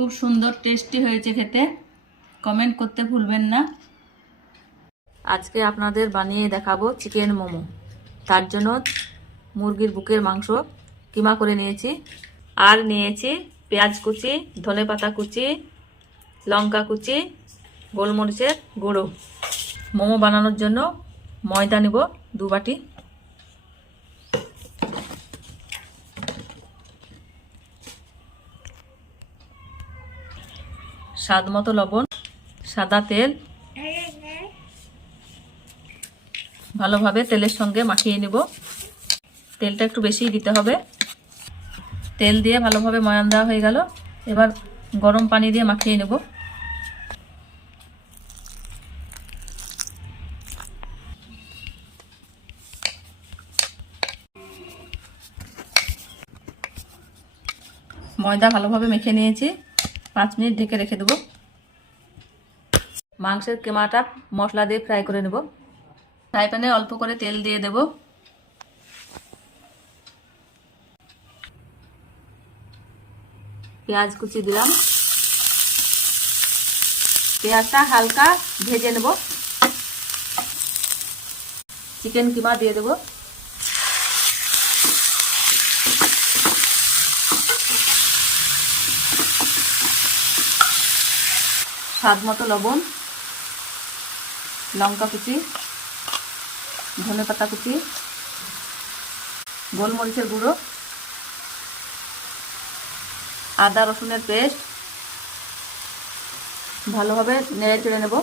খুব সুন্দর টেস্টি হয়েছে খেতে। কমেন্ট করতে ভুলবেন না। আজকে আপনাদের বানিয়ে দেখাবো চিকেন মোমো। তার জন্য মুরগির বুকের মাংস কিমা করে নিয়েছি। আর নিয়েছি পেঁয়াজ কুচি ধনে পাতা কুচি, লঙ্কা কুচি, গোলমরিচের গুঁড়ো। মোমো বানানোর জন্য ময়দা নিব দু বাটি। স্বাদ মতো লবণ, সাদা তেল। ভালোভাবে তেলের সঙ্গে মাখিয়ে নেব। তেলটা একটু বেশিই দিতে হবে। তেল দিয়ে ভালোভাবে ময়ান দেওয়া হয়ে গেল। এবার গরম পানি দিয়ে মাখিয়ে নেব। ময়দা ভালোভাবে মেখে নিয়েছি। পাঁচ মিনিট ঢেকে রেখে দেবো। মাংসের কেমাটা মশলা দিয়ে ফ্রাই করে নেব। ফ্রাই প্যানে অল্প করে তেল দিয়ে দেব। পেঁয়াজ কুচি দিলাম। পেঁয়াজটা হালকা ভেজে নেব। চিকেন কিমা দিয়ে দেবো। স্বাদ মতো লবণ, লঙ্কা কুচি, ধনে পাতা কুচি, গোলমরিচের গুঁড়ো, আদা রসুনের পেস্ট। ভালোভাবে নেড়ে চেড়ে নেব।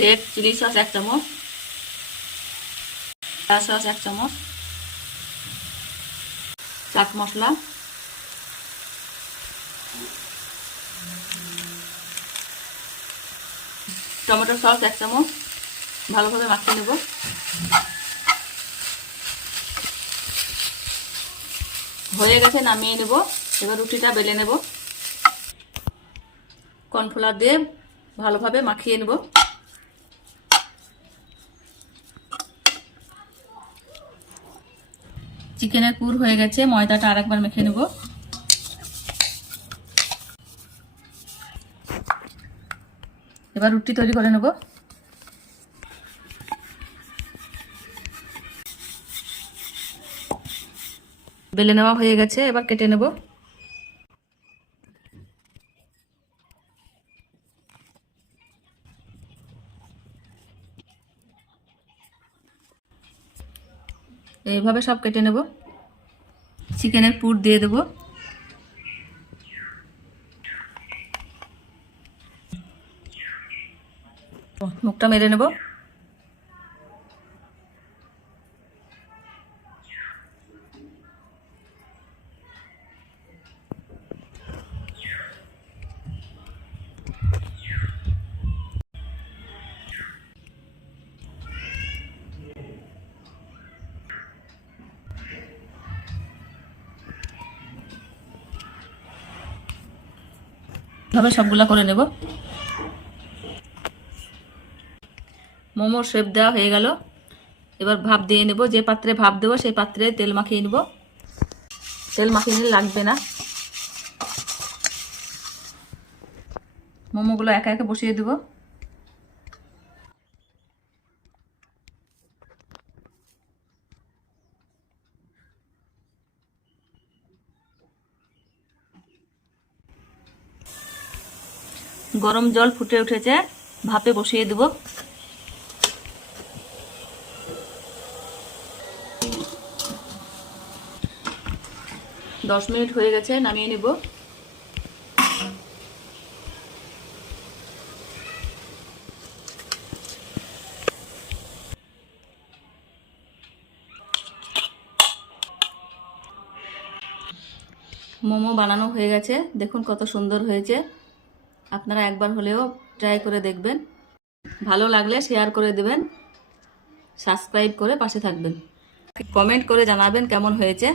রেড চিলি সস এক চামচ সস এক চামচ। চাট মশলা। টমেটো সস এক চামচ। ভালোভাবে মাখিয়ে নেব। হয়ে গেছে, নামিয়ে নেব। এবার রুটিটা বেলে নেব। কর্নফ্লাওয়ার দিয়ে ভালোভাবে মাখিয়ে নেব। চিকেনের কুর হয়ে গেছে, ময়দাটা আরেকবার মেখে নেব। এবার রুটি তৈরি করে নেব। বেলে নেওয়া হয়ে গেছে, এবার কেটে নেব। এইভাবে সব কেটে নেব। চিকেনের পুর দিয়ে দেব। মুখটা মেরে নেব। ভাবে সবগুলো করে নেব। মোমোর শেপ দেওয়া হয়ে গেল। এবার ভাপ দিয়ে নেব। যে পাত্রে ভাপ দেবো, সেই পাত্রে তেল মাখিয়ে নেব। তেল মাখিয়ে নিলে লাগবে না। মোমোগুলো একা একা বসিয়ে দেব। গরম জল ফুটে উঠেছে, ভাপে বসিয়ে দেব। দশ মিনিট হয়ে গেছে, নামিয়ে নেব। মোমো বানানো হয়ে গেছে, দেখুন কত সুন্দর হয়েছে। আপনারা একবার হলেও ট্রাই করে দেখবেন। ভালো লাগলে শেয়ার করে দেবেন। সাবস্ক্রাইব করে পাশে থাকবেন। কমেন্ট করে জানাবেন কেমন হয়েছে।